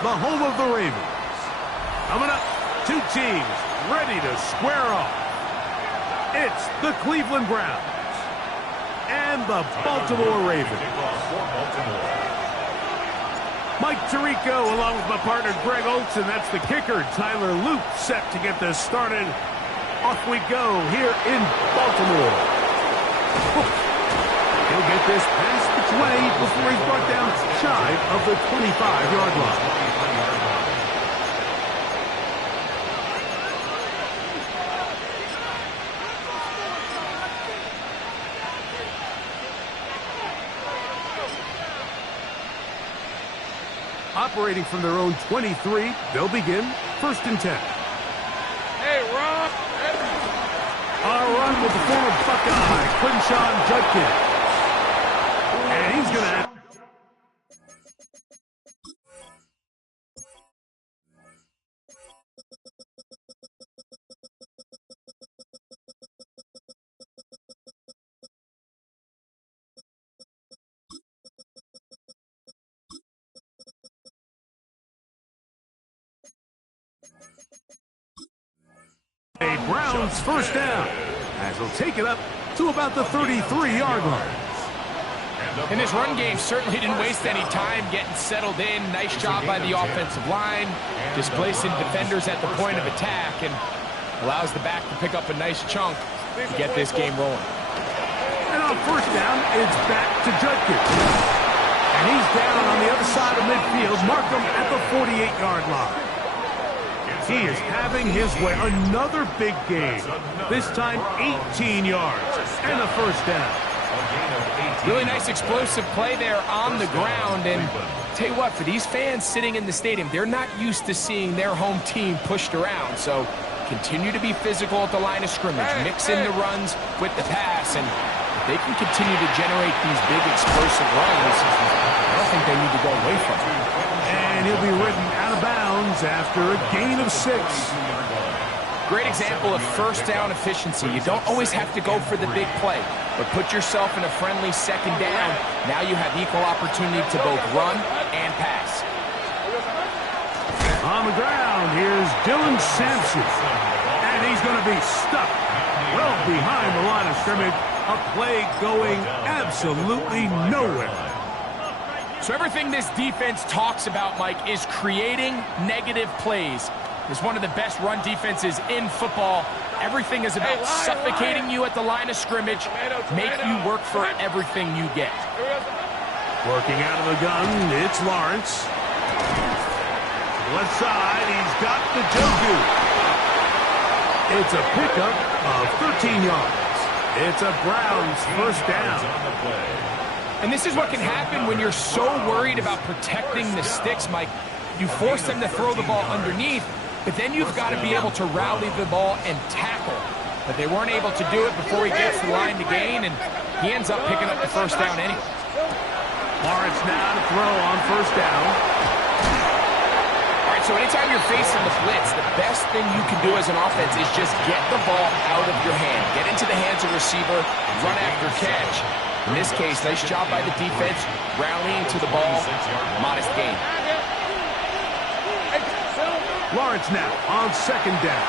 the home of the Ravens. Coming up, two teams ready to square off. It's the Cleveland Browns and the Baltimore Ravens. Mike Tirico along with my partner Greg Olson. That's the kicker. Tyler Luke set to get this started. Off we go here in Baltimore. He'll get this past the 20 before he's brought down shy of the 25-yard line. Operating from their own 23, they'll begin 1st and 10. Hey, Rob. A run with the former Buckeye, Quinshon Judkins. And he's going to have... A Browns first down, as he'll take it up to about the 33-yard line. And this run game certainly didn't waste any time getting settled in. Nice job by the offensive line, displacing defenders at the point of attack, and allows the back to pick up a nice chunk to get this game rolling. And on first down, it's back to Judkins. And he's down on the other side of midfield. Markham at the 48-yard line. He is having his way. Another big game. This time 18 yards and a first down. Really nice explosive play there on the ground. And tell you what, for these fans sitting in the stadium, they're not used to seeing their home team pushed around. So continue to be physical at the line of scrimmage. Mix in the runs with the pass. And if they can continue to generate these big explosive runs, I don't think they need to go away from it. And he'll be ridden out of bounds after a gain of 6. Great example of first down efficiency. You don't always have to go for the big play, but put yourself in a friendly second down. Now you have equal opportunity to both run and pass. On the ground, here's Dylan Sampson. And he's going to be stuck well behind the line of scrimmage. A play going absolutely nowhere. So everything this defense talks about, Mike, is creating negative plays. It's one of the best run defenses in football. Everything is about suffocating you at the line of scrimmage, make you work for everything you get. Working out of the gun, it's Lawrence. Left side, he's got the Joku. It's a pickup of 13 yards. It's a Browns first down. And this is what can happen when you're so worried about protecting the sticks, Mike. You force them to throw the ball underneath, but then you've got to be able to rally the ball and tackle. But they weren't able to do it before he gets the line to gain, and he ends up picking up the first down anyway. Lawrence now to throw on first down. All right, so anytime you're facing the blitz, the best thing you can do as an offense is just get the ball out of your hand. Get into the hands of receiver, run after catch. In this case, nice job by the defense, rallying to the ball, modest gain. Lawrence now on second down.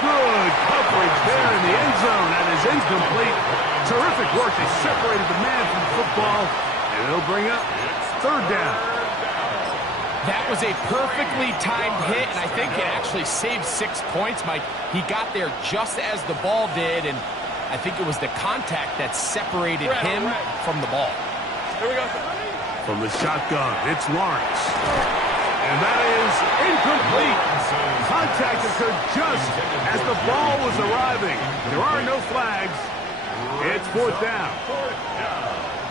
Good coverage there in the end zone. That is incomplete. Terrific work. They separated the man from football, and it'll bring up third down. That was a perfectly timed hit, and I think it actually saved 6 points, Mike. He got there just as the ball did, and I think it was the contact that separated him from the ball. Here we go. From the shotgun, it's Lawrence. And that is incomplete. Contact occurred just as the ball was arriving. There are no flags. It's fourth down.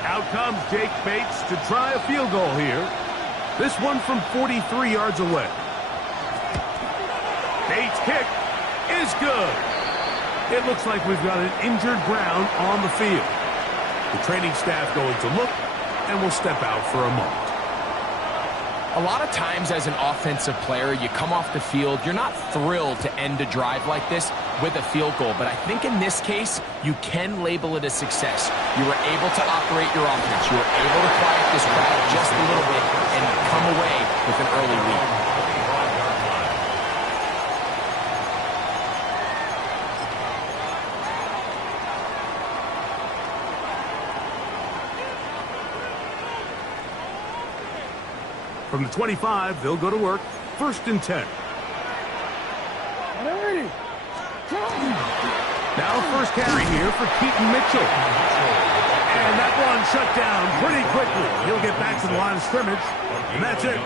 Out comes Jake Bates to try a field goal here. This one from 43 yards away. Bates' kick is good. It looks like we've got an injured Brown on the field. The training staff going to look, and we'll step out for a moment. A lot of times as an offensive player, you come off the field, you're not thrilled to end a drive like this with a field goal. But I think in this case, you can label it a success. You were able to operate your offense. You were able to quiet this crowd just a little bit and come From the 25, they'll go to work. 1st and 10. Now first carry here for Keaton Mitchell. And that one shut down pretty quickly. He'll get back to the line of scrimmage, and that's it.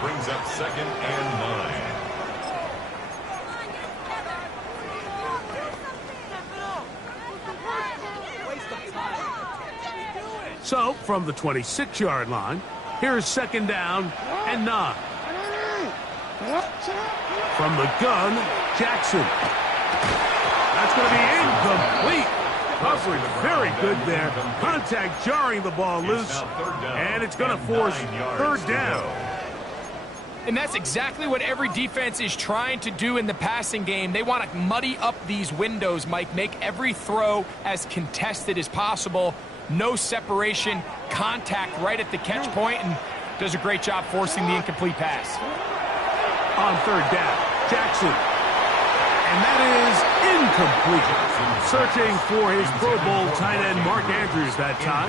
Brings up 2nd and 9. So, from the 26-yard line, here's 2nd down and 9. From the gun, Jackson. That's going to be incomplete. Covering very good there. Contact jarring the ball loose, and it's going to force 3rd down. And that's exactly what every defense is trying to do in the passing game. They want to muddy up these windows, Mike, make every throw as contested as possible. No separation, contact right at the catch point, and does a great job forcing the incomplete pass. On 3rd down, Jackson. And that is incomplete. Searching for his Pro Bowl tight end Mark Andrews that time.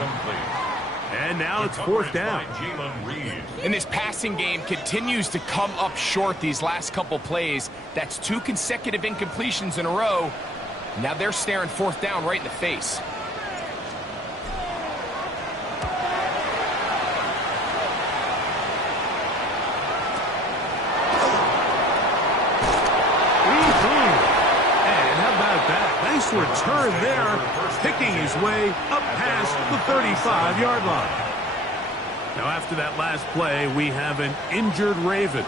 And now it's 4th down. And this passing game continues to come up short these last couple plays. That's 2 consecutive incompletions in a row. Now they're staring 4th down right in the face. Nice return there, picking his way up past the 35-yard line. Now after that last play, we have an injured Raven.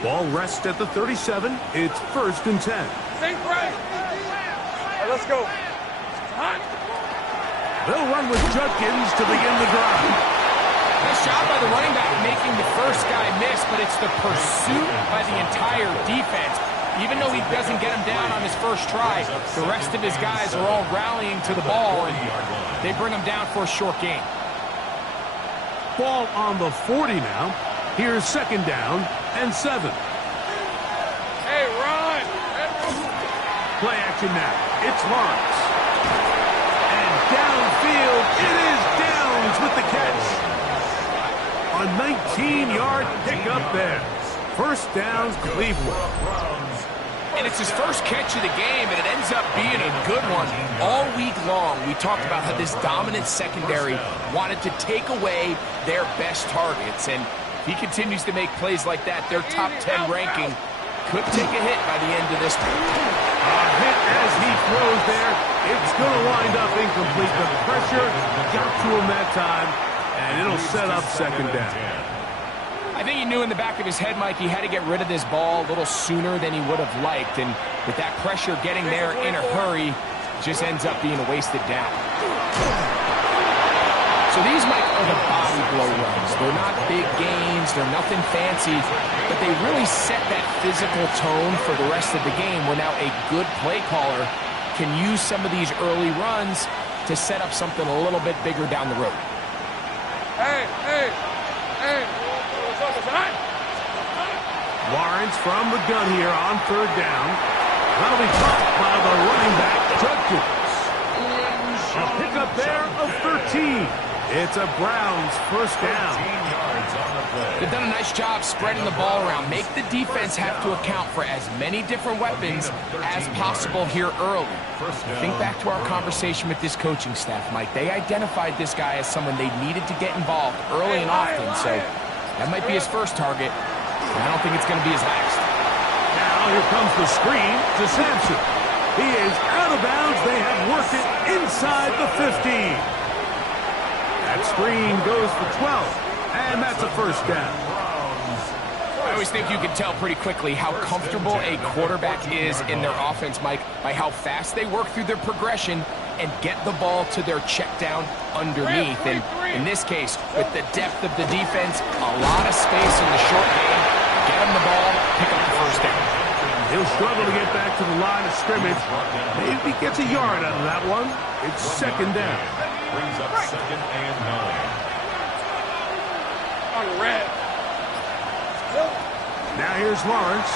Ball rests at the 37. It's 1st and 10. Think right. Right, let's go. They'll run with Judkins to begin the drive. Nice job by the running back making the first guy miss, but it's the pursuit by the entire defense. Even though he doesn't get him down on his first try, the rest of his guys are all rallying to the ball, and they bring him down for a short gain. Ball on the 40 now. Here's 2nd down and 7. Hey, run! Play action now. It's Lawrence. And downfield, it is Downs with the catch. A 19-yard pickup there. 1st down, Cleveland. And it's his first catch of the game, and it ends up being a good one. All week long, we talked about how this dominant secondary wanted to take away their best targets. And if he continues to make plays like that, their top 10 ranking could take a hit by the end of this one. A hit as he throws there. It's going to wind up incomplete. The pressure got to him that time, and it'll set up 2nd down. I think he knew in the back of his head, Mike, he had to get rid of this ball a little sooner than he would have liked. And with that pressure getting there in a hurry, just ends up being a wasted down. So these, Mike, are the body blow runs. They're not big gains. They're nothing fancy. But they really set that physical tone for the rest of the game where now a good play caller can use some of these early runs to set up something a little bit bigger down the road. Hey! Lawrence from the gun here on 3rd down. That'll be caught by the running back, Judkins. A pickup there of 13. It's a Browns 1st down. They've done a nice job spreading the ball around. Make the defense have to account for as many different weapons as possible here early. Think back to our conversation with this coaching staff, Mike. They identified this guy as someone they needed to get involved early and often, so that might be his first target. I don't think it's going to be his last. Now here comes the screen to Sampson. He is out of bounds. They have worked it inside the 15. That screen goes for 12, and that's a 1st down. I always think you can tell pretty quickly how comfortable a quarterback is in their offense, Mike, by how fast they work through their progression and get the ball to their check down underneath. And in this case, with the depth of the defense, a lot of space in the short game, get him the ball, pick up the 1st down. He'll struggle to get back to the line of scrimmage. Maybe gets a yard out of that one. It's 2nd down. Brings up 2nd and 9. On red. Now here's Lawrence.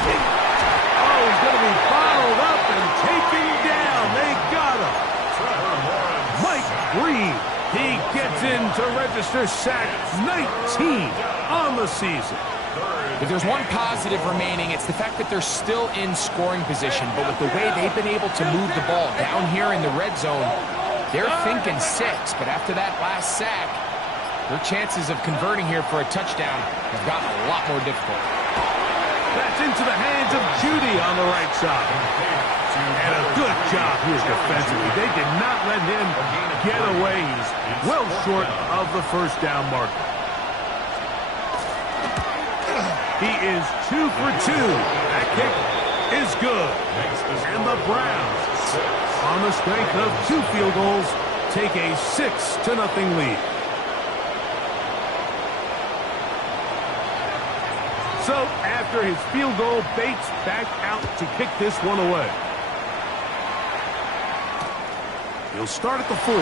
Oh, he's going to be bottled up and taken down. They got him. Mike Green He gets in to register sack 19 on the season. If there's one positive remaining, it's the fact that they're still in scoring position. But with the way they've been able to move the ball down here in the red zone, they're thinking 6. But after that last sack, their chances of converting here for a touchdown have gotten a lot more difficult. That's into the hands of Judy on the right side. And a good job here defensively. They did not let him get away. He's well short of the first down marker. He is 2 for 2. That kick is good. And the Browns, on the strength of 2 field goals, take a 6-0 lead. So, after his field goal, Bates back out to kick this one away. He'll start at the 4.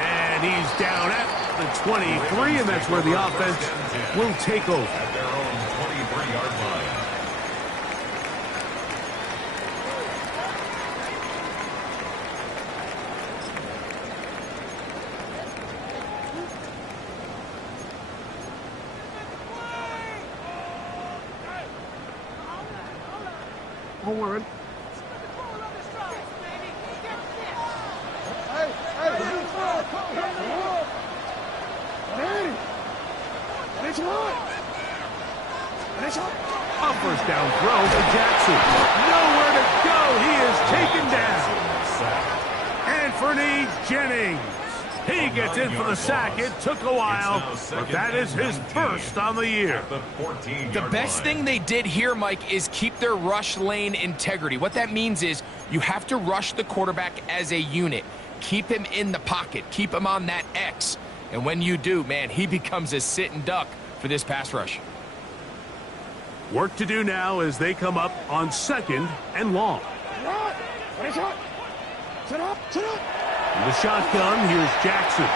And he's down at the 23, and that's where the offense will take over. At their own 23-yard line. Horn. A first down throw for Jackson. Nowhere to go. He is taken down. And Fernie Jennings. He gets in for the sack. It took a while, but that is his first on the year. The best thing they did here, Mike, is keep their rush lane integrity. What that means is you have to rush the quarterback as a unit. Keep him in the pocket. Keep him on that X. And when you do, man, he becomes a sitting duck for this pass rush. Work to do now as they come up on 2nd and long. In the shotgun, here's Jackson.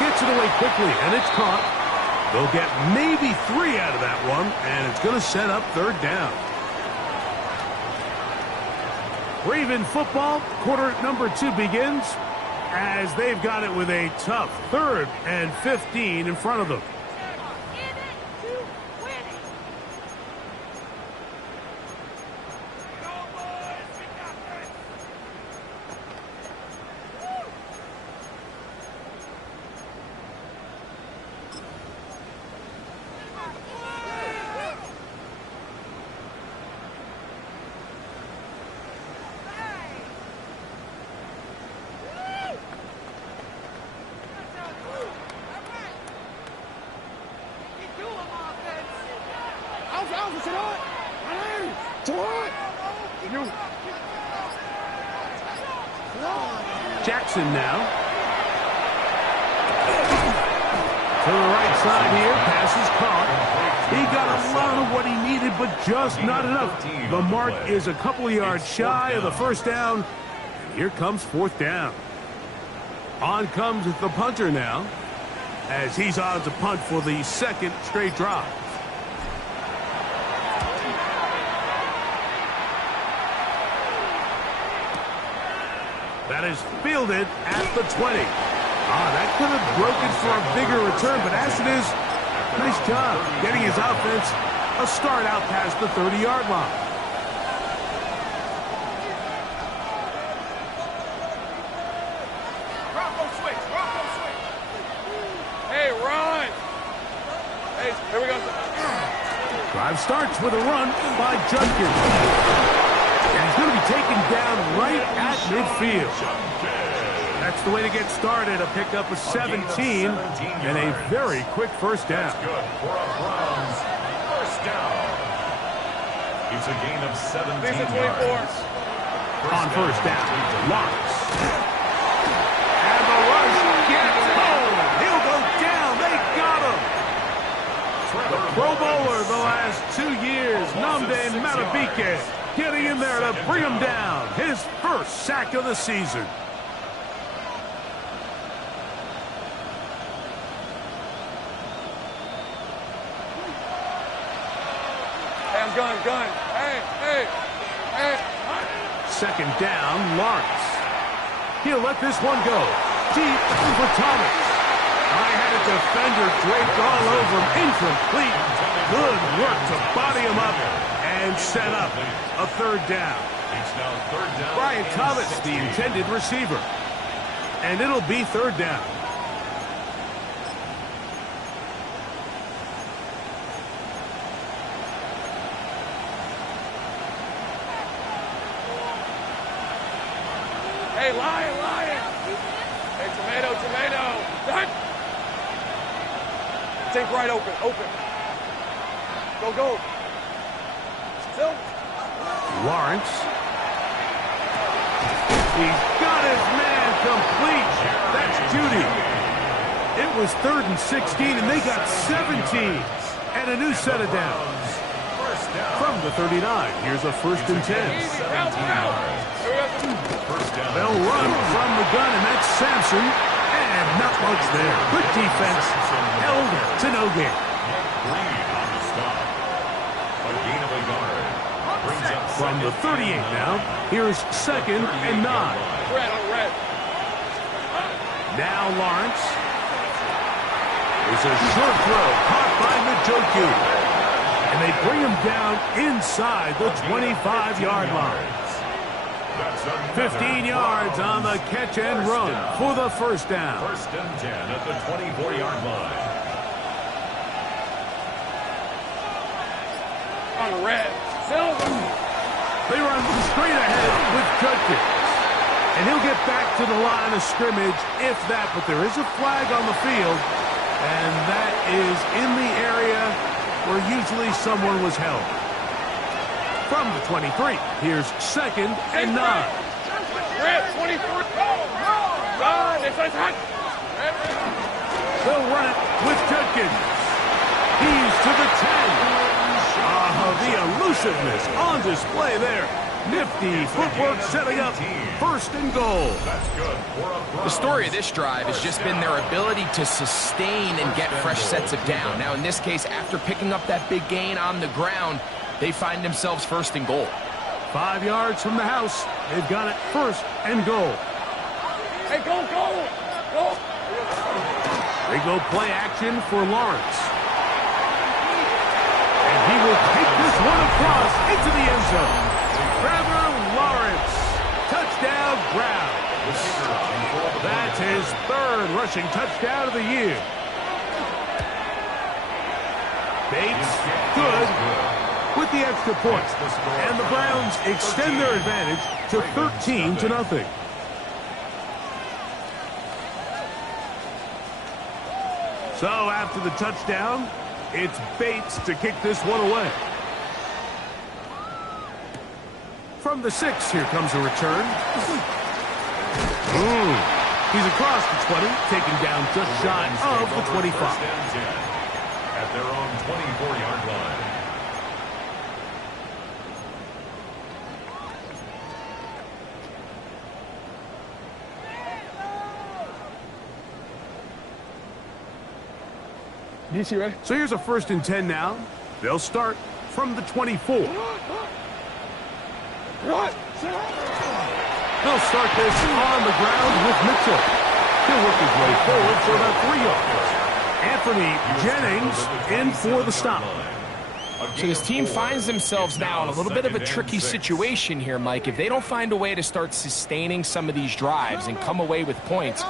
Gets it away quickly, and it's caught. They'll get maybe 3 out of that one, and it's going to set up 3rd down. Raven football, quarter number 2 begins, as they've got it with a tough 3rd and 15 in front of them. Jackson now. To the right side here. Pass is caught. He got a lot of what he needed, but just not enough. The mark is a couple of yards shy of the first down. And here comes 4th down. On comes the punter now, as he's on to punt for the 2nd straight drive. That is fielded at the 20. That could have broken for a bigger return, but as it is, nice job getting his offense a start out past the 30-yard line. Hey, run! Hey, here we go. Drive starts with a run by Judkins. And he's going to be taken down right at midfield. That's the way to get started. A pickup of 17 and a very quick first down. That's good for a Browns first down. It's a gain of 17 yards. On first down, Lawrence. And the rush gets home. He'll go down. They got him. The Pro Bowler the last 2 years, Nnamdi Madubuike, getting in there to bring him down. His first sack of the season. Gun. Hey. 2nd down, Lawrence. He'll let this one go. Deep for Thomas. I had a defender draped all over him. Incomplete. Good work to body him up and set up a third down. Brian Thomas, the intended receiver. And it'll be third down. Hey, Lion. Hey, Tomato. Done. Take right open. Go. Still. Lawrence. He's got his man complete. That's Judy. It was 3rd and 16, and they got 17. And a new set of downs. From the 39, here's a 1st and 10. They'll run from the gun, and that's Sampson. And not much there. Good defense. Held to no gain. From the 38 now, here's 2nd and 9. Red. Now Lawrence. There's a short throw caught by Njoku. And they bring him down inside the 25-yard line. 15 yards on the catch and run for the 1st down. 1st and 10 at the 24-yard line. On red. Silver. They run straight ahead with Judkins. And he'll get back to the line of scrimmage if that, but there is a flag on the field, and that is in the area where usually someone was held. From the 23, here's 2nd and 9. Red, 23. Run. They'll run it with Judkins. He's to the 10. The elusiveness on display there. Nifty footwork setting up 1st and goal. That's good. The story of this drive has just been their ability to sustain and get fresh sets of down. Now, in this case, after picking up that big gain on the ground, they find themselves 1st and goal. 5 yards from the house. They've got it 1st and goal. Hey, go. They go play action for Lawrence. He will take this one across into the end zone. Trevor Lawrence, touchdown Browns. That's his 3rd rushing touchdown of the year. Bates, good, with the extra point. And the Browns extend their advantage to 13-0. So after the touchdown, it's Bates to kick this one away. From the 6, here comes a return. He's across the 20, taken down just shy of the 25. At their own 24-yard line. So here's a 1st and 10 now. They'll start from the 24. They'll start this on the ground with Mitchell. He'll work his way forward for about 3 yards. Anthony Jennings in for the stop. So this team finds themselves now in a little bit of a tricky situation here, Mike. If they don't find a way to start sustaining some of these drives and come away with points,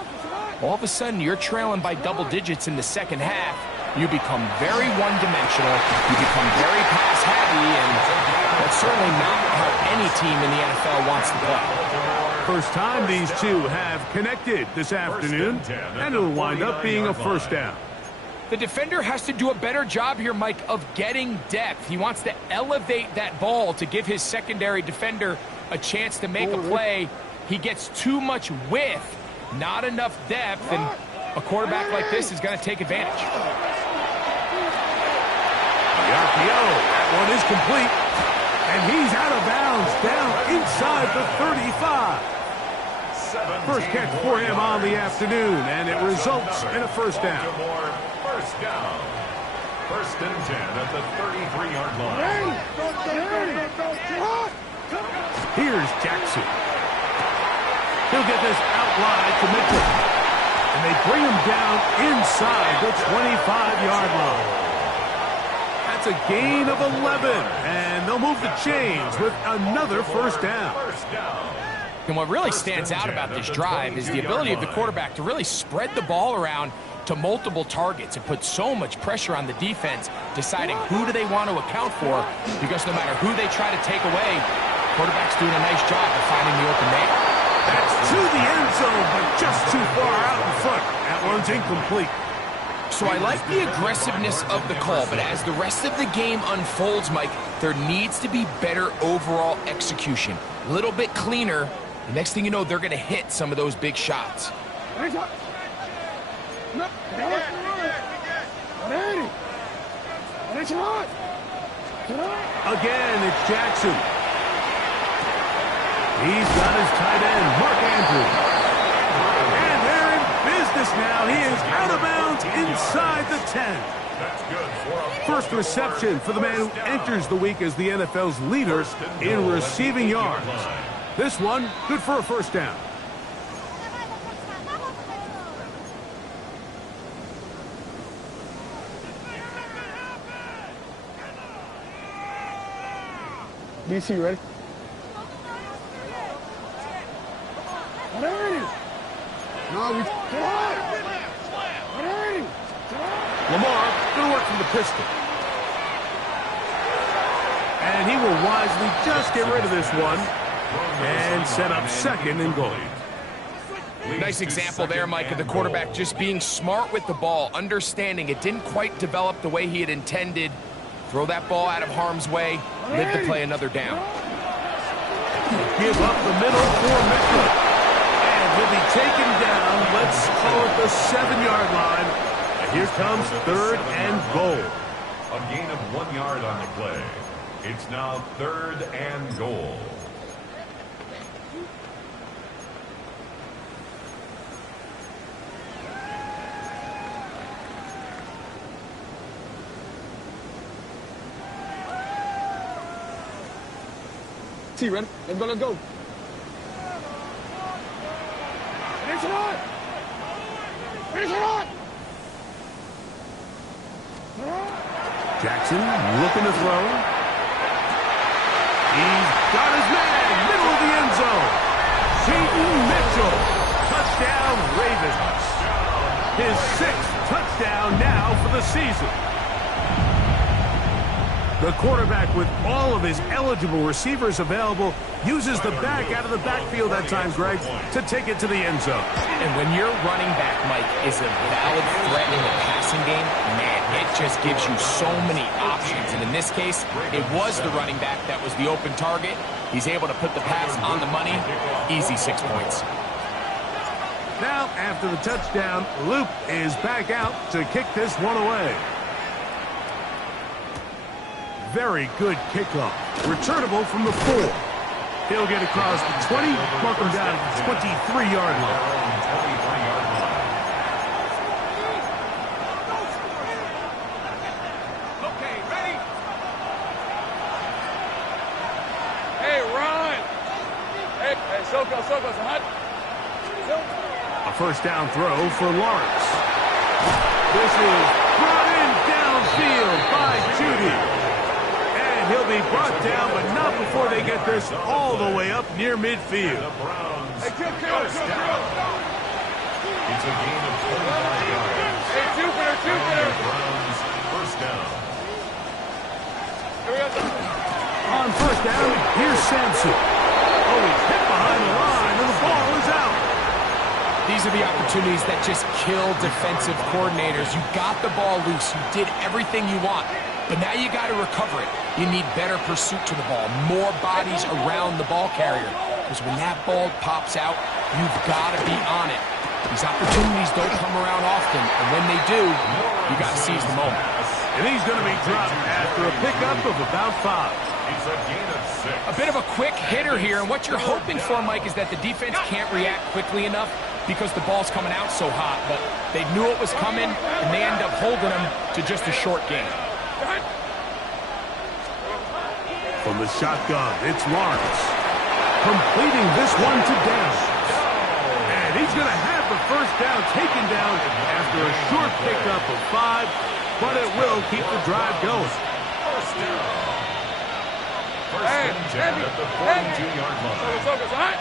all of a sudden you're trailing by double digits in the 2nd half. You become very one-dimensional. You become very pass-heavy, and that's certainly not how any team in the NFL wants to play. First time these two have connected this afternoon, and it'll wind up being a 1st down. The defender has to do a better job here, Mike, of getting depth. He wants to elevate that ball to give his secondary defender a chance to make a play. He gets too much width, not enough depth, and a quarterback like this is going to take advantage. The RPO, that one is complete. And he's out of bounds, down inside the 35. First catch for him on the afternoon, and it results in a 1st down. 1st down. 1st and 10 at the 33-yard line. Here's Jackson. He'll get this outline to Mitchell. And they bring him down inside the 25-yard line. That's a gain of 11. And they'll move the chains with another first down. And what really stands out about this drive is the ability of the quarterback to really spread the ball around to multiple targets and put so much pressure on the defense, deciding who do they want to account for, because no matter who they try to take away, quarterback's doing a nice job of finding the open man. That's to the end zone, but just too far out in front. That one's incomplete. So I like the aggressiveness of the call, but as the rest of the game unfolds, Mike, there needs to be better overall execution. A little bit cleaner. The next thing you know, they're going to hit some of those big shots. Again, it's Jackson. He's got his tight end, Mark Andrews. And they're in business now. He is out of bounds inside the 10. First reception for the man who enters the week as the NFL's leader in receiving yards. This one, good for a first down. DC, ready? Lamar going to work from the pistol. And he will wisely just get rid of this one and set up second and goal. Nice example there, Mike, of the quarterback just being smart with the ball, understanding it didn't quite develop the way he had intended. Throw that ball out of harm's way, live to play another down. Give up the middle for Mitchell. And he'll be taken down, let's call it the 7-yard line. And here comes third and goal. A gain of 1 yard on the play. It's now third and goal. T, ready? Let's go, let's go. Finish it on! Finish it on! Jackson looking to throw. He's got his man, middle of the end zone. Jaden Mitchell, touchdown Ravens. His 6th touchdown now for the season. The quarterback, with all of his eligible receivers available, uses the back out of the backfield at times, Greg, to take it to the end zone. And when your running back, Mike, is a valid threat in the passing game, man, it just gives you so many options. And in this case, it was the running back that was the open target. He's able to put the pass on the money. Easy 6 points. Now, after the touchdown, Luke is back out to kick this one away. Very good kickoff. Returnable from the 4. He'll get across the 20, mark him down at the 23-yard line. Okay, ready? Hey, run! Hey, Soko, it's a hunt. A first down throw for Lawrence. This is brought in downfield by Judy. He'll be brought down, but not before they get this all the way up near midfield. Hey, kill. It's a gain of 25 yards. Hey, Jupiter. Browns, first down. On first down, here's Sampson. Oh, he's hit behind the line, and the ball is out. These are the opportunities that just kill defensive coordinators. You got the ball loose. You did everything you want. But now you got to recover it. You need better pursuit to the ball, more bodies around the ball carrier. Because when that ball pops out, you've got to be on it. These opportunities don't come around often, and when they do, you got to seize the moment. And he's going to be dropped after a pickup of about 5. It's a gain of 6. A bit of a quick hitter here, and what you're hoping for, Mike, is that the defense can't react quickly enough because the ball's coming out so hot. But they knew it was coming, and they end up holding them to just a short game. From the shotgun, it's Lawrence. Completing this one to Downs. And he's going to have the first down taken down after a short pickup of 5, but it will keep the drive going. First down. First and 10 at the 42-yard line. Focus, all right?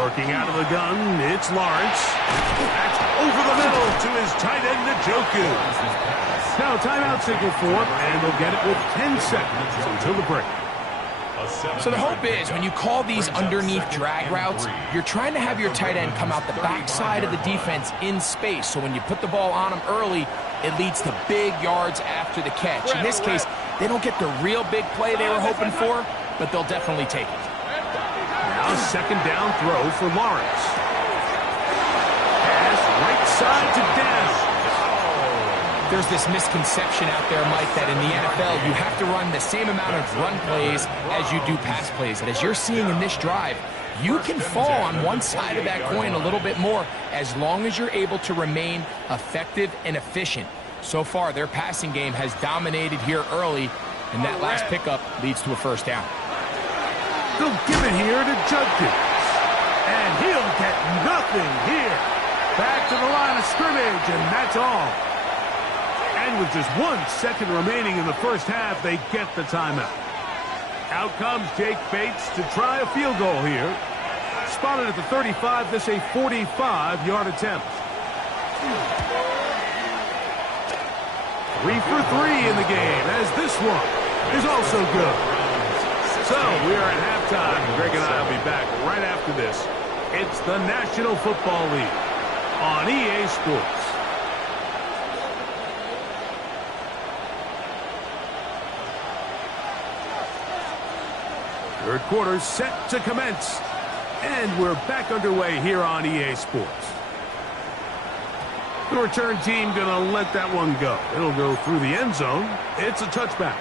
Working out of the gun, it's Lawrence. That's over the middle to his tight end, Njoku. Now timeout signal for him, and they'll get it with 10 seconds until the break. So the hope is when you call these underneath drag routes, you're trying to have your tight end come out the backside of the defense in space. So when you put the ball on him early, it leads to big yards after the catch. In this case, they don't get the real big play they were hoping for, but they'll definitely take it. Now second down throw for Lawrence. Pass right side to Down. There's this misconception out there, Mike, that in the NFL, you have to run the same amount of run plays as you do pass plays. And as you're seeing in this drive, you can fall on one side of that coin a little bit more as long as you're able to remain effective and efficient. So far, their passing game has dominated here early, and that last pickup leads to a first down. They'll give it here to Judkins. And he'll get nothing here. Back to the line of scrimmage, and that's all. And with just 1 second remaining in the first half, they get the timeout. Out comes Jake Bates to try a field goal here. Spotted at the 35, this a 45-yard attempt. 3 for 3 in the game, as this one is also good. So we are at halftime. Greg and I will be back right after this. It's the National Football League on EA Sports. Third quarter set to commence. And we're back underway here on EA Sports. The return team going to let that one go. It'll go through the end zone. It's a touchback.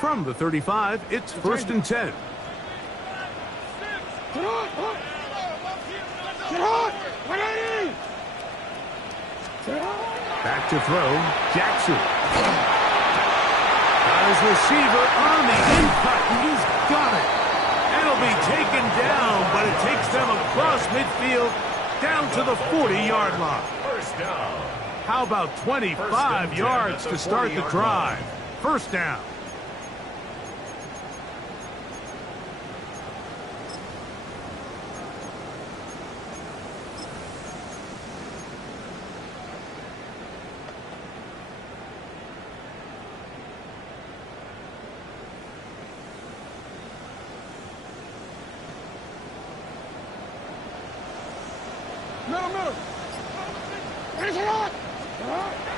From the 35, it's first and 10. Back to throw, Jackson. Got his receiver on the in-cut, and he's got it. It'll be taken down, but it takes them across midfield down to the 40-yard line. First down. How about 25 yards to start the drive? First down.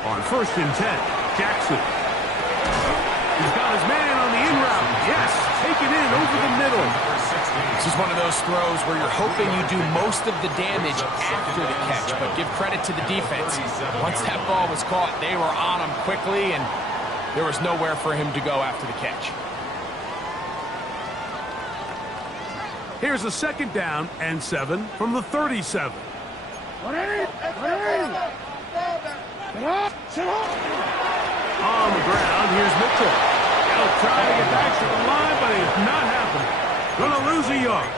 On first and 10, Jackson. He's got his man on the in route. Yes, taken in over the middle. This is one of those throws where you're hoping you do most of the damage after the catch, but give credit to the defense. Once that ball was caught, they were on him quickly, and there was nowhere for him to go after the catch. Here's a second down and 7 from the 37. On the ground, here's Mitchell. He'll try to get back to the line, but it's not happening. Gonna lose a yard.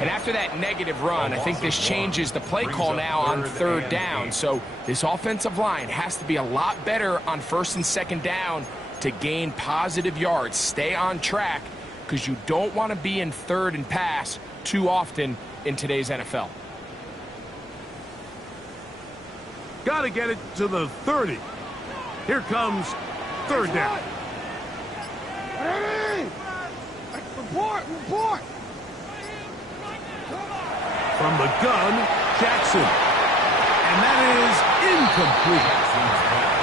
And after that negative run, I think this changes the play call now on third down. So this offensive line has to be a lot better on first and second down to gain positive yards. Stay on track because you don't want to be in third and pass too often in today's NFL. Got to get it to the 30. Here comes third down. Report! From the gun, Jackson. And that is incomplete.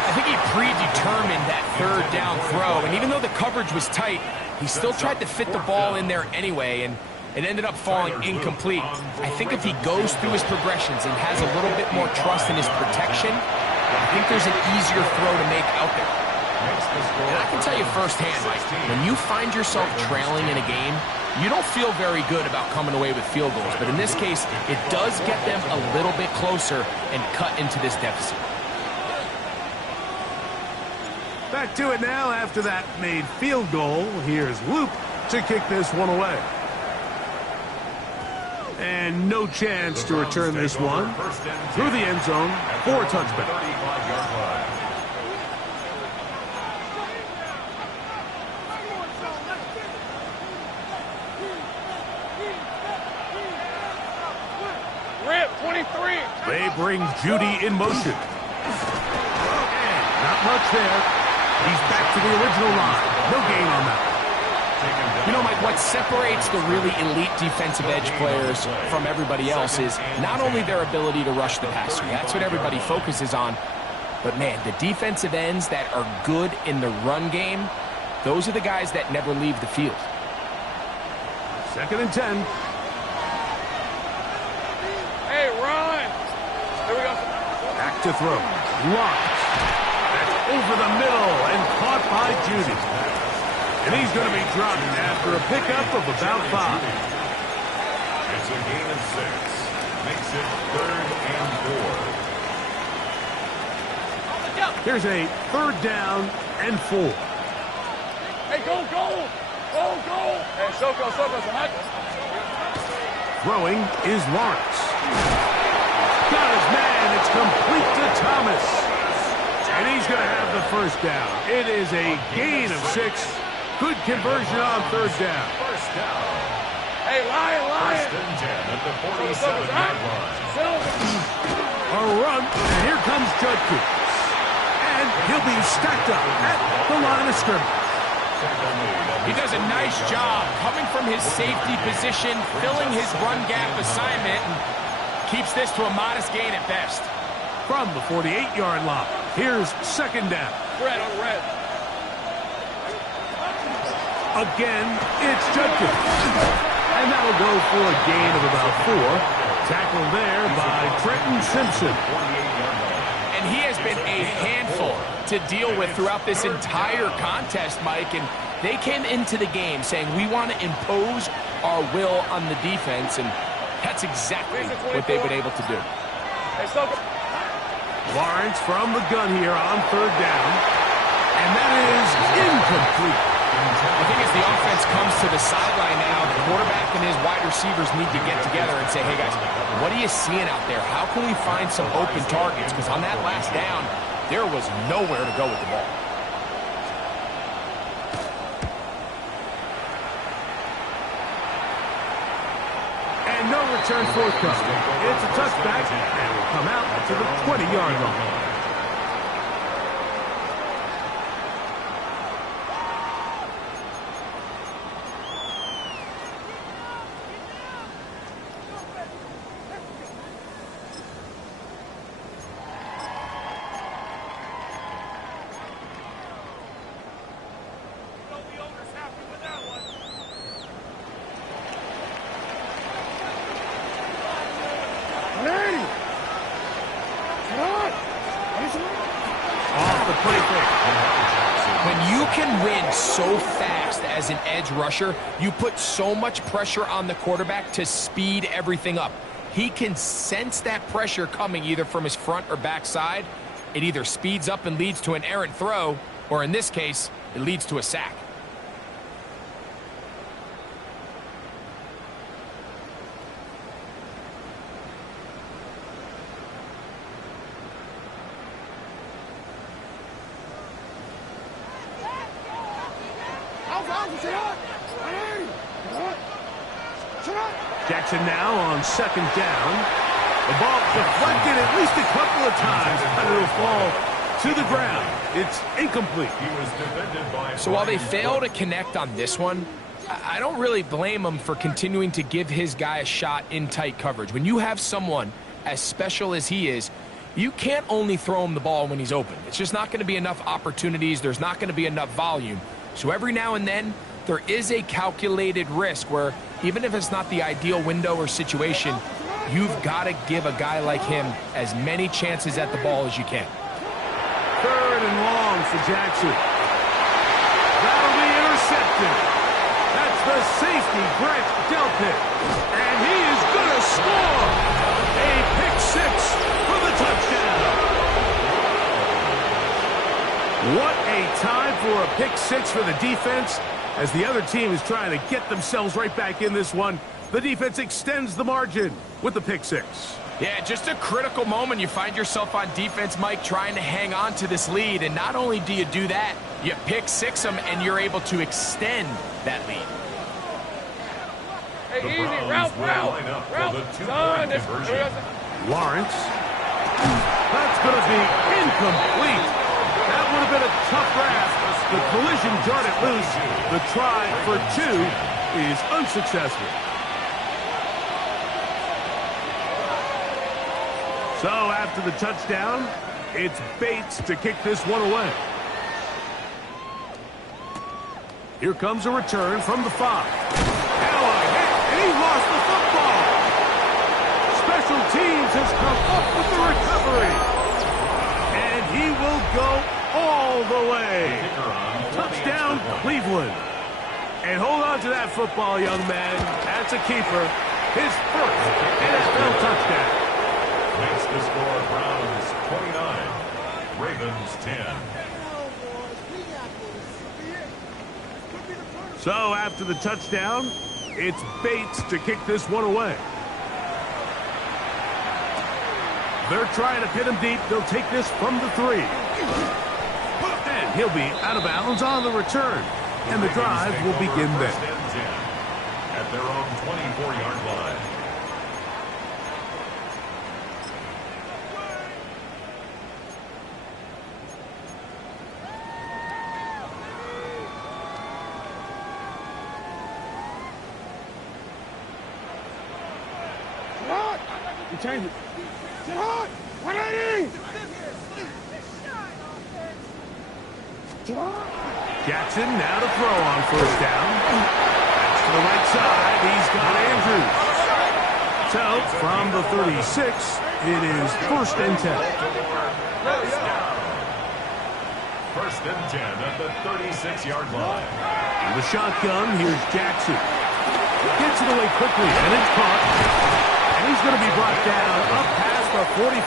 I think he predetermined that third down throw, and even though the coverage was tight, he still tried to fit the ball in there anyway, and it ended up falling incomplete. I think if he goes through his progressions and has a little bit more trust in his protection, I think there's an easier throw to make out there. And I can tell you firsthand, Mike, when you find yourself trailing in a game, you don't feel very good about coming away with field goals. But in this case, it does get them a little bit closer and cut into this deficit. Back to it now after that made field goal. Here's Luke to kick this one away. And no chance to return this one through the end zone for a touchback. Rip, 23. They bring Judy in motion. And not much there. He's back to the original line. No gain on that. You know, Mike, what separates the really elite defensive edge players from everybody else is not only their ability to rush the passer. That's what everybody focuses on. But, man, the defensive ends that are good in the run game, those are the guys that never leave the field. 2nd and 10. Hey, run. Here we go. Back to throw. Lawrence. That's over the middle and caught by Judy. And he's going to be dropped after a pickup of about 5. It's a gain of 6. Makes it 3rd and 4. Here's a 3rd down and 4. Hey, go. Hey, Soko, son. Throwing is Lawrence. Got his man. It's complete to Thomas. And he's going to have the 1st down. It is a gain of 6. Good conversion on 3rd down. First down. Hey, Lion. 1st and 10 at the 47-yard line. A run. And here comes Judkins. And he'll be stacked up at the line of scrimmage. He does a nice job coming from his safety position, filling his run gap assignment, and keeps this to a modest gain at best. From the 48-yard line, here's 2nd down. Red on red. Again, it's Judkins. And that'll go for a gain of about 4. Tackled there by Trenton Simpson. And he has been a handful to deal with throughout this entire contest, Mike. And they came into the game saying, we want to impose our will on the defense. And that's exactly what they've been able to do. Hey, Soko. Lawrence from the gun here on 3rd down. And that is incomplete. I think as the offense comes to the sideline now, the quarterback and his wide receivers need to get together and say, hey, guys, what are you seeing out there? How can we find some open targets? Because on that last down, there was nowhere to go with the ball. And no return forthcoming. It's a touchback, and will come out to the 20-yard line. When you can win so fast as an edge rusher, you put so much pressure on the quarterback to speed everything up. He can sense that pressure coming either from his front or back side. It either speeds up and leads to an errant throw, or in this case, it leads to a sack. Jackson now on 2nd down. The ball deflected at least a couple of times, but it'll fall to the ground. It's incomplete. He was defended by So while they fail to connect on this one, I don't really blame him for continuing to give his guy a shot in tight coverage. When you have someone as special as he is, you can't only throw him the ball when he's open. It's just not going to be enough opportunities. There's not going to be enough volume. So every now and then, there is a calculated risk where even if it's not the ideal window or situation, you've got to give a guy like him as many chances at the ball as you can. 3rd and long for Jackson. That'll be intercepted. That's the safety, Grant Delpit. And he is going to score. A pick six for the touchdown. What a time for a pick six for the defense. As the other team is trying to get themselves right back in this one, the defense extends the margin with the pick six. Yeah, just a critical moment. You find yourself on defense, Mike, trying to hang on to this lead. And not only do you do that, you pick six them, and you're able to extend that lead. Hey, easy, route. Son, Lawrence. That's going to be incomplete. That would have been a tough grasp. The collision jarred it loose. The try for two is unsuccessful. So after the touchdown, it's Bates to kick this one away. Here comes a return from the 5. Now a hit, and he lost the football. Special teams has come up with the recovery. And he will go all the way. Touchdown, Cleveland. And hold on to that football, young man. That's a keeper. His first NFL touchdown. Makes the score Browns 29, Ravens 10. So after the touchdown, it's Bates to kick this one away. They're trying to pin him deep. They'll take this from the 3. And he'll be out of bounds on the return. And the drive will begin there. At their own 24-yard line. You change it. Get hot! 180! Jackson now to throw on first down. That's to the right side. He's got Andrews. So from the 36, it is 1st and 10. First and 10 at the 36-yard line. In the shotgun, here's Jackson. Gets it away quickly, and it's caught. And he's going to be brought down up past the 45.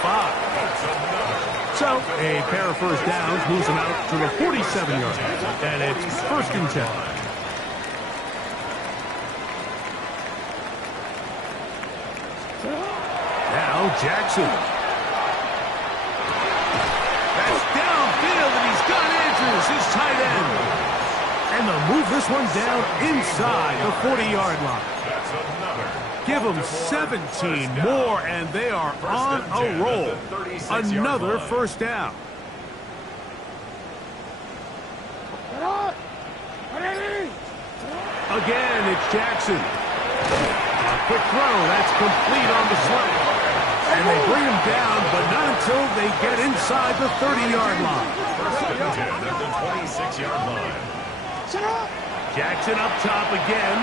So a pair of first downs moves him out to the 47-yard line. And it's 1st and 10. Now Jackson. That's downfield, and he's got Andrews, his tight end. And they'll move this one down inside the 40-yard line. Give them 17 more, and they are on a roll. Another first down. Again, it's Jackson. A quick throw. That's complete on the slant. And they bring him down, but not until they get inside the 30-yard line. First and 10 at the 26-yard line. Jackson up top again.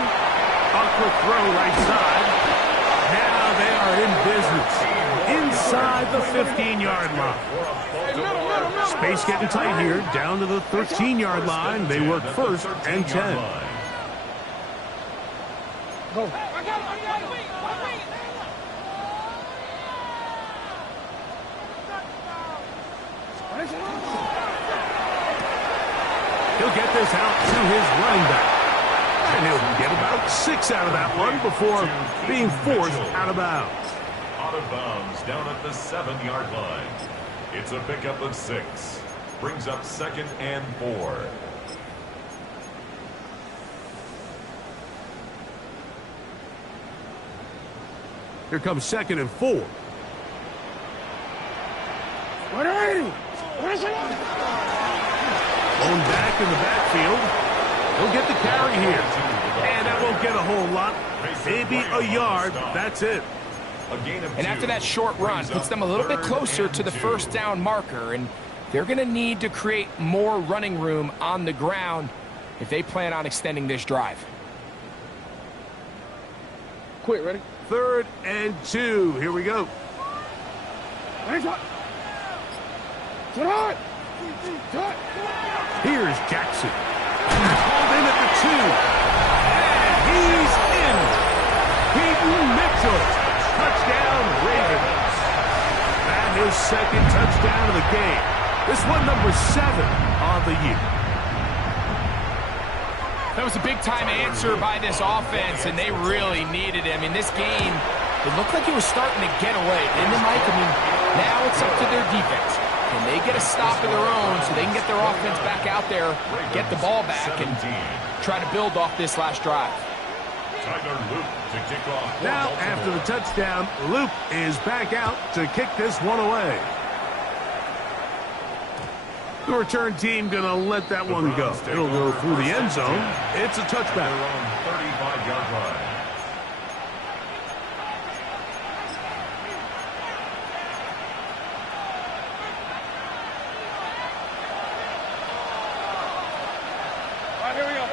A quick throw right side. Now they are in business. Inside the 15-yard line. Space getting tight here. Down to the 13-yard line. They work 1st and 10. Go. He'll get this out to his running back. And he'll get about 6 out of that one before being forced out of bounds. Out of bounds down at the 7-yard line. It's a pickup of 6. Brings up 2nd and 4. Here comes 2nd and 4. 180! Thrown back in the backfield. He'll get the carry here. And that won't get a whole lot. Maybe a yard. That's it. And after that short run, puts them a little bit closer to the first down marker. And they're going to need to create more running room on the ground if they plan on extending this drive. Quick, ready? 3rd and 2. Here we go. Here's Jackson. Called in at the 2. And he's in. Peyton Mitchell. Touchdown, Ravens. And his second touchdown of the game. This one number 7 on the year. That was a big-time answer by this offense, and they really needed it. I mean, this game, it looked like it was starting to get away, didn't it, Mike? I mean, now it's up to their defense. Can they get a stop of their own so they can get their offense back out there, get the ball back, and try to build off this last drive? Tyler Luke to kick off. Now, after the touchdown, Luke is back out to kick this one away. The return team going to let that one go. It'll go through the end zone. It's a touchback. 35-yard line. All right, here we go.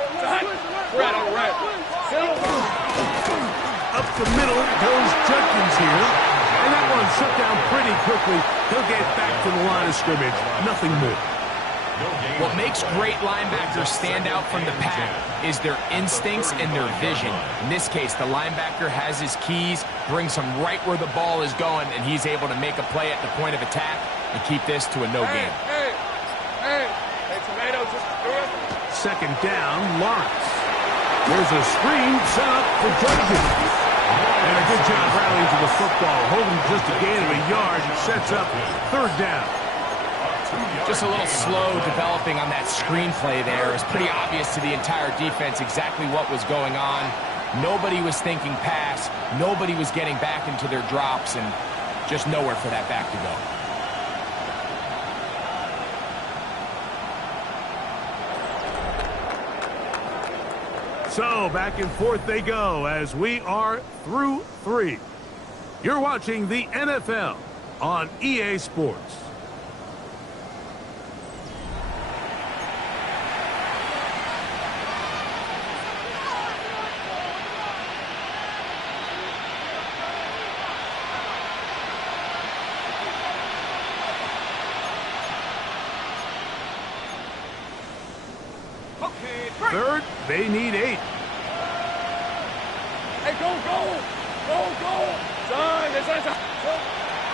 Red on red. Up the middle goes Judkins here. And that one shut down pretty quickly. He'll get back to the line of scrimmage. Nothing more. What makes great linebackers stand out from the pack is their instincts and their vision. In this case, the linebacker has his keys, brings him right where the ball is going, and he's able to make a play at the point of attack and keep this to a no game. Hey, tomatoes, just do it. Second down, Lawrence. There's a screen set up for Judkins. And a good job rallying to the football, holding just a gain of a yard, sets up third down. Just a little slow developing on that screenplay there. It's pretty obvious to the entire defense exactly what was going on. Nobody was thinking pass. Nobody was getting back into their drops, and just nowhere for that back to go. So back and forth they go as we are through 3. You're watching the NFL on EA Sports. Third, they need 8. Hey, go! Son,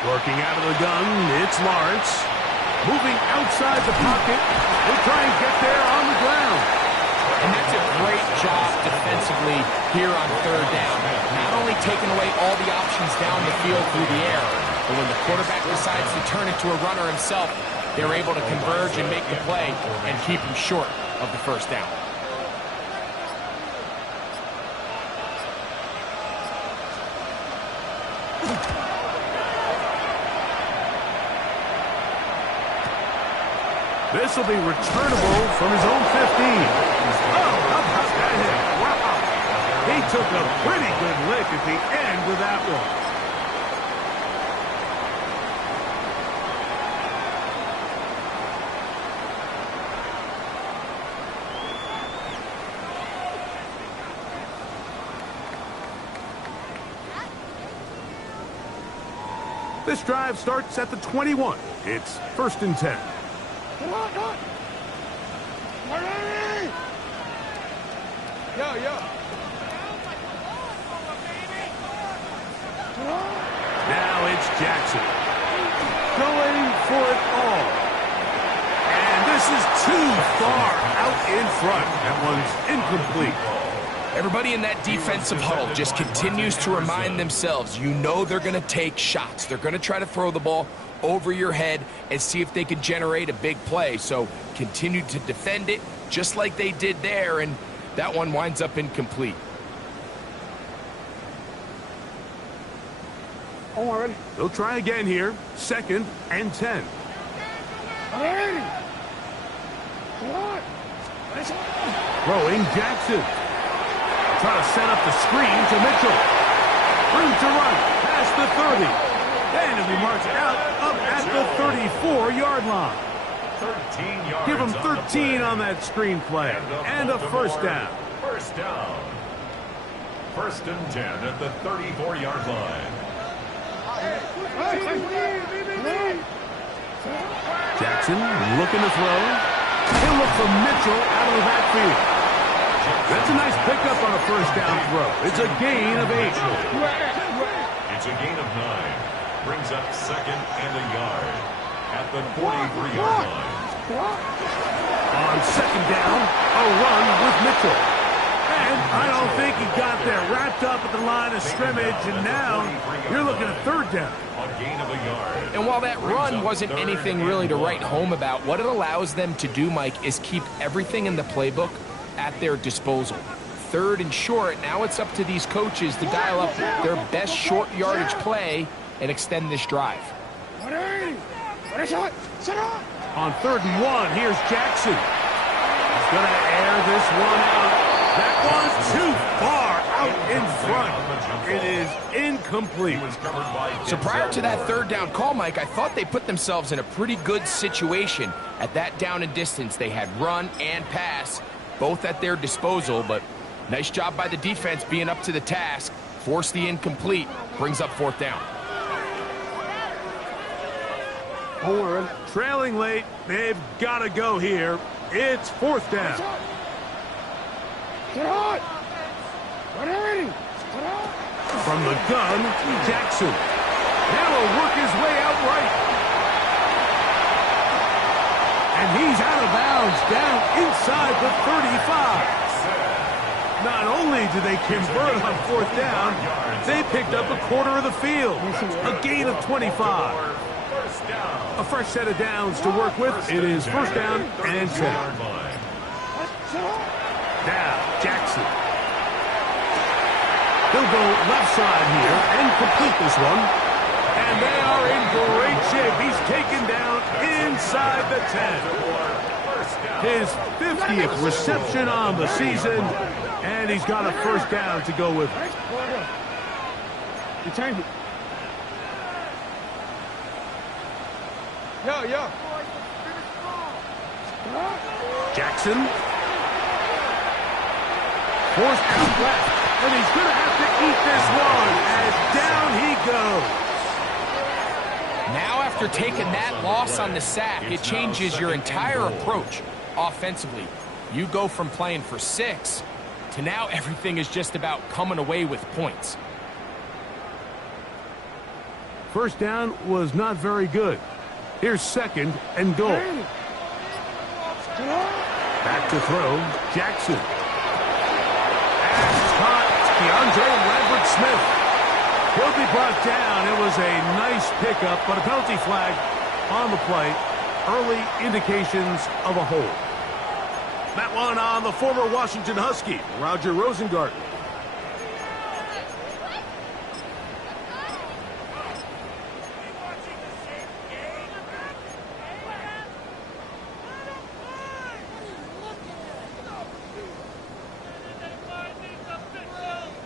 Working out of the gun, it's Lawrence. Moving outside the pocket. We'll try and get there on the ground. And that's a great job defensively here on third down. Not only taking away all the options down the field through the air, but when the quarterback decides to turn into a runner himself, they're able to converge and make the play and keep him short of the first down. This will be returnable from his own 15. Oh, how about that hit? Wow. He took a pretty good lick at the end of that one. This drive starts at the 21. It's 1st and 10. Come on. Ready? Yeah. Now it's Jackson. Going for it all. And this is too far out in front. That one's incomplete. Everybody in that defensive huddle just continues to remind themselves, you know they're going to take shots. They're going to try to throw the ball over your head and see if they can generate a big play. So continue to defend it just like they did there, and that one winds up incomplete. Oh, already. They'll try again here. 2nd and 10. Already. Come on. Throwing Jackson. Try to set up the screen to Mitchell. Room to run past the 30. Then he'll be marched out up at the 34-yard line. 13 yards. Give him 13 on that screen play. And a first down. First down. 1st and 10 at the 34-yard line. Jackson Jackson looking to throw. He'll look for Mitchell out of the backfield. That's a nice pickup on a first down throw. It's a gain of 8. It's a gain of 9. Brings up second and a yard at the 43-yard line. On second down, a run with Mitchell. And I don't think he got there. Wrapped up at the line of scrimmage, and now you're looking at third down. A gain of a yard. And while that run wasn't anything really to write home about, what it allows them to do, Mike, is keep everything in the playbook at their disposal. Third and short, now it's up to these coaches to dial up their best short yardage play and extend this drive. On third and 1, here's Jackson. He's going to air this one out. That one's too far out in front. It is incomplete. So prior to that third down call, Mike, I thought they put themselves in a pretty good situation at that down and distance. They had run and pass both at their disposal, but nice job by the defense being up to the task. Force the incomplete, brings up fourth down. Trailing late, they've got to go here. It's fourth down. From the gun, Jackson. Now he'll work his way out right. And he's out of bounds down inside the 35. Not only did they convert on fourth down, they picked up a quarter of the field. A gain of 25. A fresh set of downs to work with. It is first down and 10. Now, Jackson. He'll go left side here and complete this one. And they are in great shape. He's taken down inside the 10. His 50th reception on the season, and he's got a first down to go with it. Jackson. Forced out left. And he's going to have to eat this one as down he goes. Now after taking that loss on the sack, it changes your entire approach offensively. You go from playing for 6 to now everything is just about coming away with points. First down was not very good. Here's second and goal. Back to throw, Jackson. DeAndre Lambert-Smith. He'll be brought down. It was a nice pickup, but a penalty flag on the play. Early indications of a hold. That one on the former Washington Husky, Roger Rosengarten.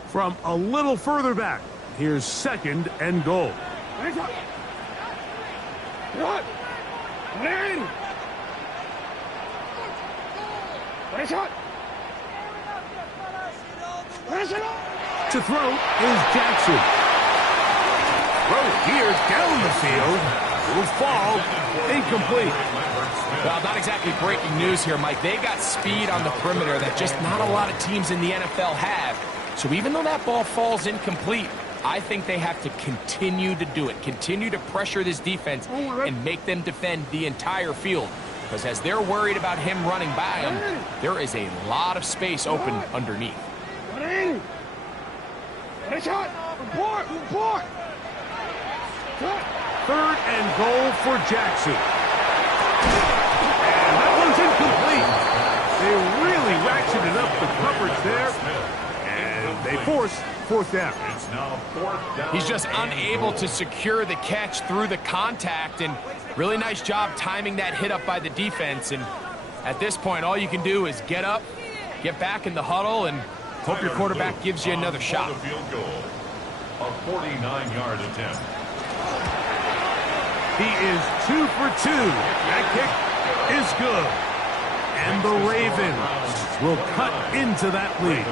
From a little further back, here's second and goal. To throw is Jackson. Throw here down the field. It will fall incomplete. Well, not exactly breaking news here, Mike. They've got speed on the perimeter that just not a lot of teams in the NFL have. So even though that ball falls incomplete, I think they have to continue to do it. Continue to pressure this defense and make them defend the entire field. Because as they're worried about him running by them, there is a lot of space open underneath. Third and goal for Jackson. And that one's incomplete. They really ratcheted up the coverage there. And they force fourth down. It's now fourth down. He's just unable to secure the catch through the contact, and really nice job timing that hit up by the defense. And at this point, all you can do is get up, get back in the huddle, and hope your quarterback gives you another shot. The field goal. A 49-yard attempt. He is 2 for 2. That kick is good. And the Ravens will cut into that lead.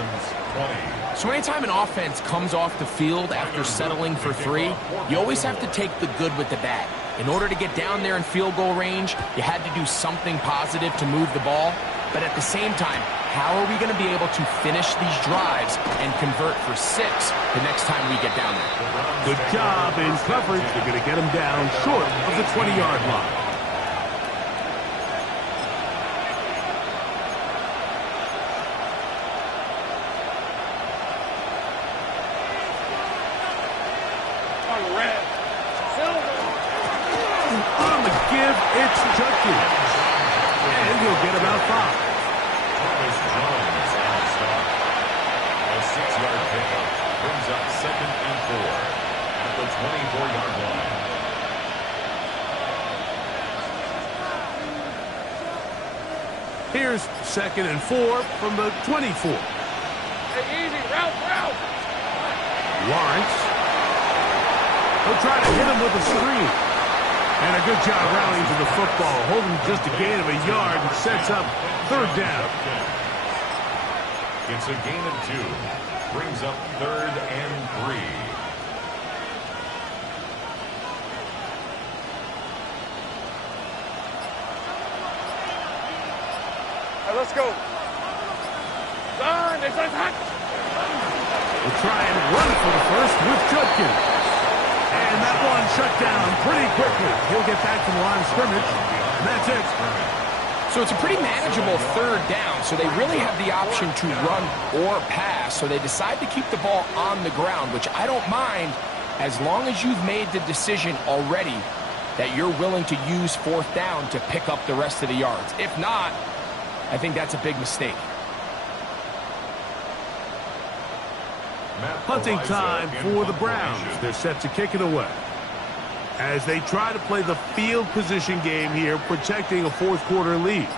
So anytime an offense comes off the field after settling for 3, you always have to take the good with the bad. In order to get down there in field goal range, you had to do something positive to move the ball. But at the same time, how are we going to be able to finish these drives and convert for 6 the next time we get down there? Good job in coverage. They're going to get him down short of the 20-yard line. On the give, it's Judkins. And he'll get about 5. Thomas Jones on the stop. A 6-yard pickup brings up 2nd and 4 at the 24-yard line. Here's 2nd and 4 from the 24. Hey, easy, route. Lawrence. He'll try to hit him with a screen. And a good job rallying to the football, holding just a gain of a yard and sets up 3rd down. It's a gain of 2. Brings up 3rd and 3. Hey, let's go. Son, it's hot. We'll try and run for the first with Judkins. And that one shut down pretty quickly. He'll get back to the line of scrimmage, and that's it. So it's a pretty manageable 3rd down, so they really have the option to run or pass, so they decide to keep the ball on the ground, which I don't mind as long as you've made the decision already that you're willing to use 4th down to pick up the rest of the yards. If not, I think that's a big mistake. Punting time for the Browns. They're set to kick it away. As they try to play the field position game here, protecting a 4th quarter lead.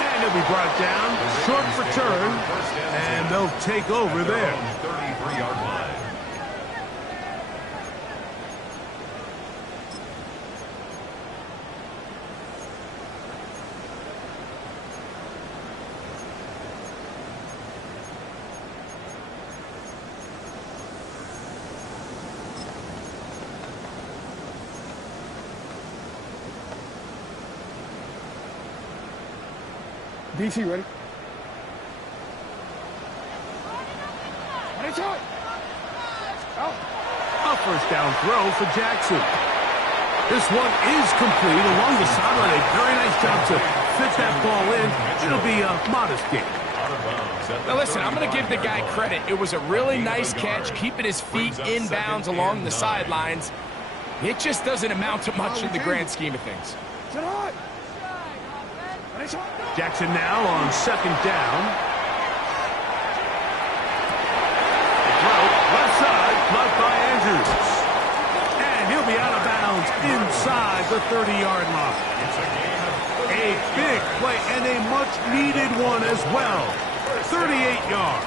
And he'll be brought down, short return, and they'll take over there. 33-yard line. DC, ready? Ready, shot! Out! A 1st down throw for Jackson. This one is complete along the sideline. A very nice job to fit that ball in. It'll be a modest gain. Now listen, I'm going to give the guy credit. It was a really nice catch, keeping his feet in bounds along the sidelines. It just doesn't amount to much in the grand scheme of things. Jackson now on 2nd down. Left side, blocked by Andrews. And he'll be out of bounds inside the 30-yard line. A big play and a much-needed one as well. 38 yards.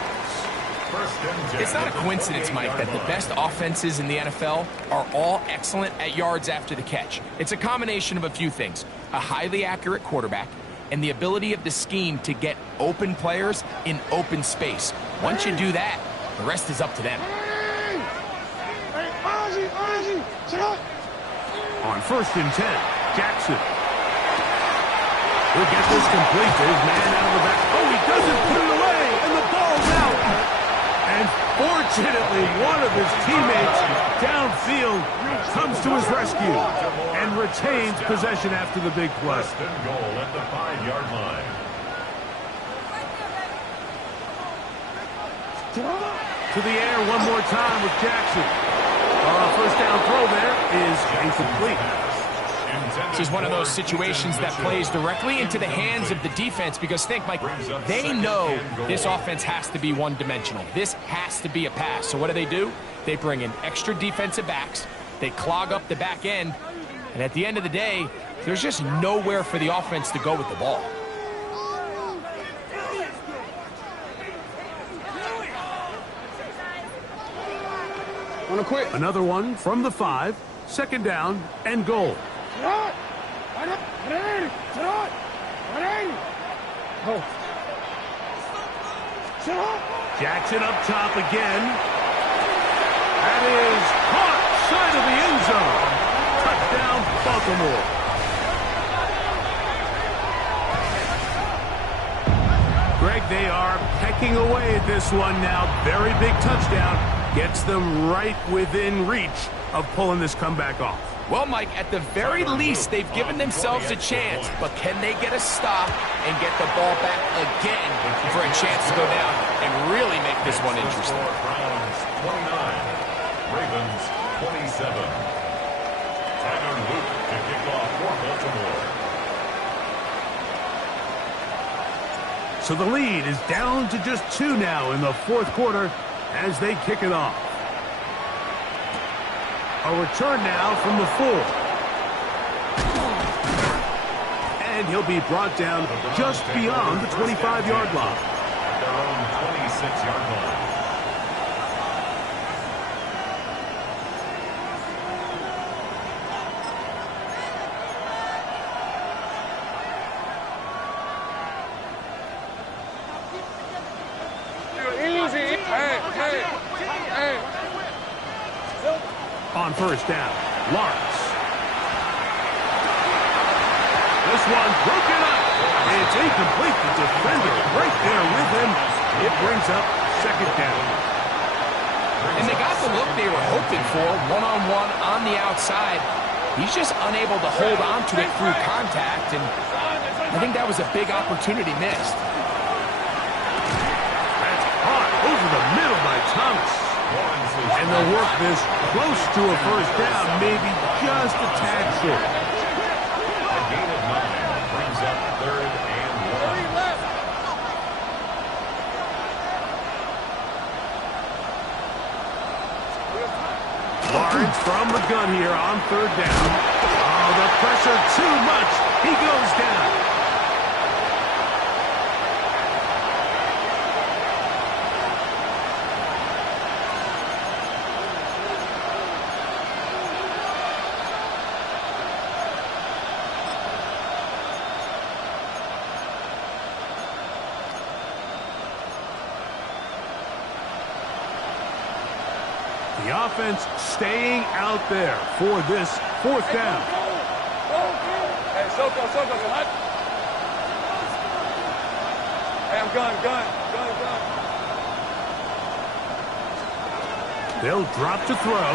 It's not a coincidence, Mike, that the best offenses in the NFL are all excellent at yards after the catch. It's a combination of a few things. A highly accurate quarterback and the ability of the scheme to get open players in open space. Once you do that, the rest is up to them. On 1st and 10, Jackson. He'll get this complete to his man out of the back. Oh, he doesn't put it away, and the ball's out. And fortunately, one of his teammates downfield comes to his rescue and retains possession after the big play. First and goal at the 5-yard line. To the air one more time with Jackson. 1st down throw there is incomplete. This is one of those situations that plays directly into the hands of the defense because think, Mike, they know this offense has to be one-dimensional. This has to be a pass. So what do? They bring in extra defensive backs. They clog up the back end. And at the end of the day, there's just nowhere for the offense to go with the ball. On a quick. Another one from the 5. 2nd down and goal. Jackson up top again. That is caught side of the end zone. Touchdown, Baltimore. Greg, they are pecking away at this one now. Very big touchdown. Gets them right within reach of pulling this comeback off. Well, Mike, at the very least, they've given themselves a chance, but can they get a stop and get the ball back again for a chance to go down and really make this one interesting? Browns 29, Ravens 27. Tyler Luke to kick off for Baltimore. So the lead is down to just 2 now in the fourth quarter as they kick it off. A return now from the 4. And he'll be brought down just beyond the 25-yard line. At their own 26-yard line. Easy. Hey. On first down, Lawrence. This one broken up. It's incomplete. The defender right there with him. It brings up second down. And they got the look they were hoping for, one-on-one on the outside. He's just unable to hold on to it through contact, and I think that was a big opportunity missed. That's caught over the middle by Thomas. And they'll work this close to a first down, maybe just a tad short. A gain of 9 brings up 3rd and 1. Lawrence from the gun here on 3rd down. Oh, the pressure too much. He goes down. The offense staying out there for this 4th down. Hey, Soko, hot. Hey, I'm gun. They'll drop to throw.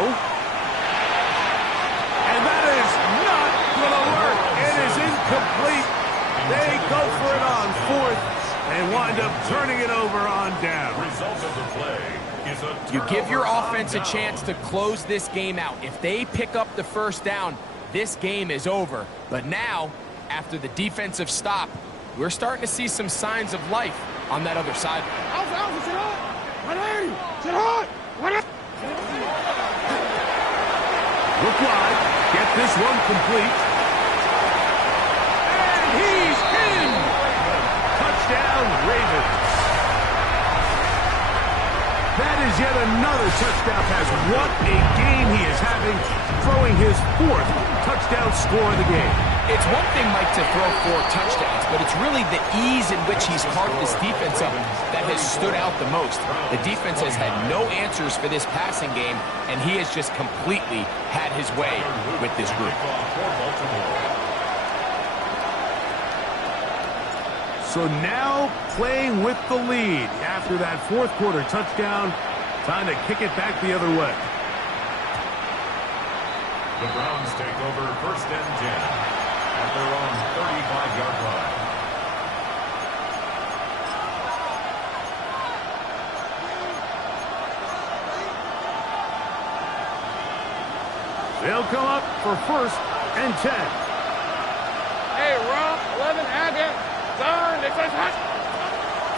And that is not going to work. It is incomplete. They go for it on 4th and wind up turning it over on down. Result of the play. You give your offense a chance to close this game out. If they pick up the first down, this game is over. But now, after the defensive stop, we're starting to see some signs of life on that other side. Look wide. Get this one complete. And he's in. Touchdown, Ravens. That is yet another touchdown pass. What a game he is having, throwing his 4th touchdown score of the game. It's one thing, Mike, to throw 4 touchdowns, but it's really the ease in which he's carved this defense up that has stood out the most. The defense has had no answers for this passing game, and he has just completely had his way with this group. So now playing with the lead after that 4th quarter touchdown. Time to kick it back the other way. The Browns take over 1st and 10 at their own 35-yard line. They'll come up for 1st and 10. Hey, Rob, 11, Adam.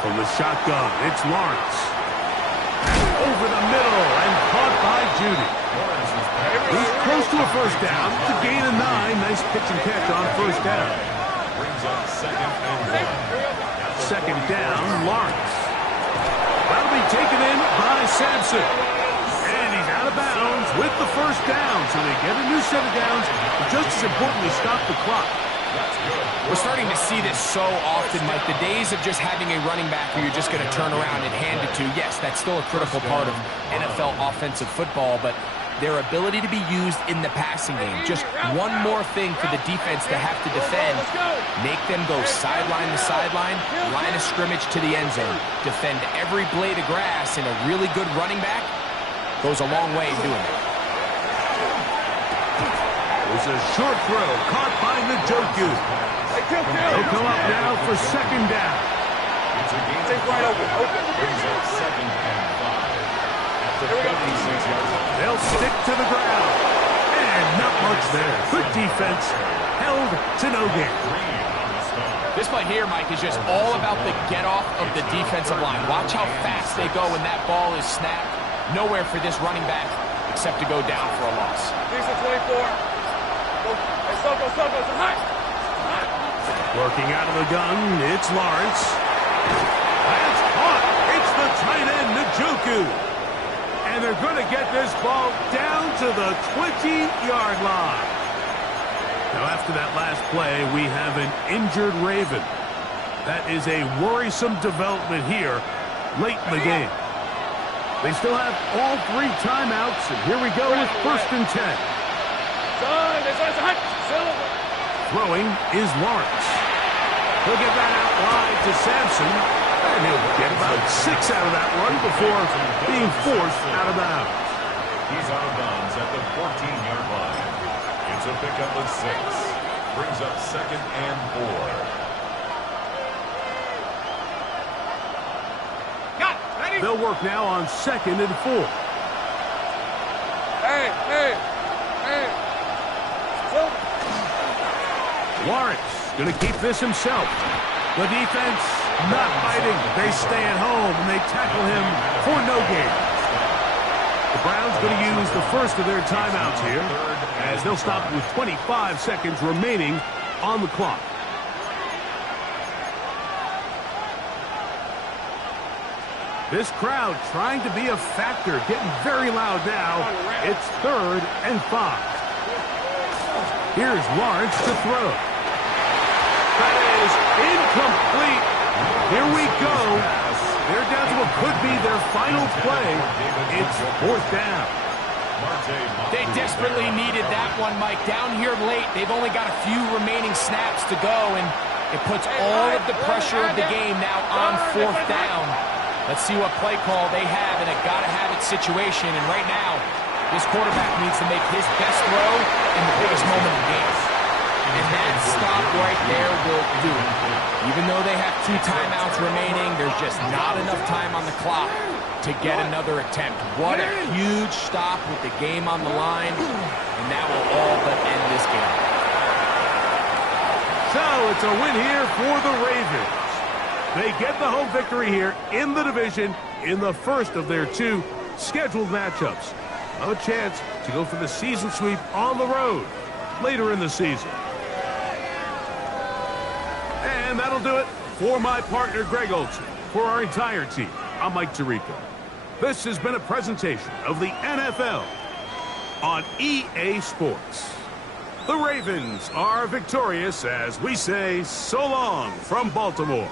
From the shotgun, it's Lawrence. Over the middle and caught by Judy. He's close to a first down. To gain a 9. Nice pitch and catch on first down. Brings up 2nd and 1. Second down, Lawrence. That'll be taken in by Sampson. And he's out of bounds with the first down. So they get a new set of downs, but just as importantly, stop the clock. We're starting to see this so often, Mike. The days of just having a running back who you're just going to turn around and hand it to, yes, that's still a critical part of NFL offensive football, but their ability to be used in the passing game. Just one more thing for the defense to have to defend. Make them go sideline to sideline, line of scrimmage to the end zone. Defend every blade of grass, and a really good running back goes a long way in doing it. It's a short throw caught by Njoku. He'll come up now for second down. Take right open. Brings up second and 5 at the 46-yard line. They'll stick to the ground. And not much there. Good defense. Held to no gain. This play here, Mike, is just all about the get-off of the defensive line. Watch how fast they go when that ball is snapped. Nowhere for this running back except to go down for a loss. These are 24. Hey, Soko, it's hot. Working out of the gun, it's Lawrence. That's caught. It's the tight end, Njoku. And they're going to get this ball down to the 20-yard line. Now, after that last play, we have an injured Raven. That is a worrisome development here late in the game. They still have all 3 timeouts, and here we go with 1st and 10. Throwing is Lawrence. He'll get that out wide to Sampson, and he'll get about 6 out of that run before being forced out of bounds. He's out of bounds at the 14-yard line. It's a pickup of 6. Brings up second and 4. They'll work now on 2nd and 4. Hey. Lawrence going to keep this himself. The defense not fighting. They stay at home, and they tackle him for no gain. The Browns going to use the first of their timeouts here, as they'll stop with 25 seconds remaining on the clock. This crowd trying to be a factor, getting very loud now. It's 3rd and 5. Here's Lawrence to throw. That is incomplete. Here we go. They're down to what could be their final play. It's 4th down. They desperately needed that one, Mike. Down here late, they've only got a few remaining snaps to go, and it puts all of the pressure of the game now on 4th down. Let's see what play call they have in a gotta-have-it situation, and right now, this quarterback needs to make his best throw in the biggest moment of the game. And that stop right there will do it. Even though they have 2 timeouts remaining, there's just not enough time on the clock to get another attempt. What a huge stop with the game on the line, and that will all but end this game. So it's a win here for the Ravens. They get the home victory here in the division in the first of their 2 scheduled matchups. A chance to go for the season sweep on the road later in the season. And that'll do it for my partner, Greg Olsen. For our entire team, I'm Mike Tirico. This has been a presentation of the NFL on EA Sports. The Ravens are victorious as we say so long from Baltimore.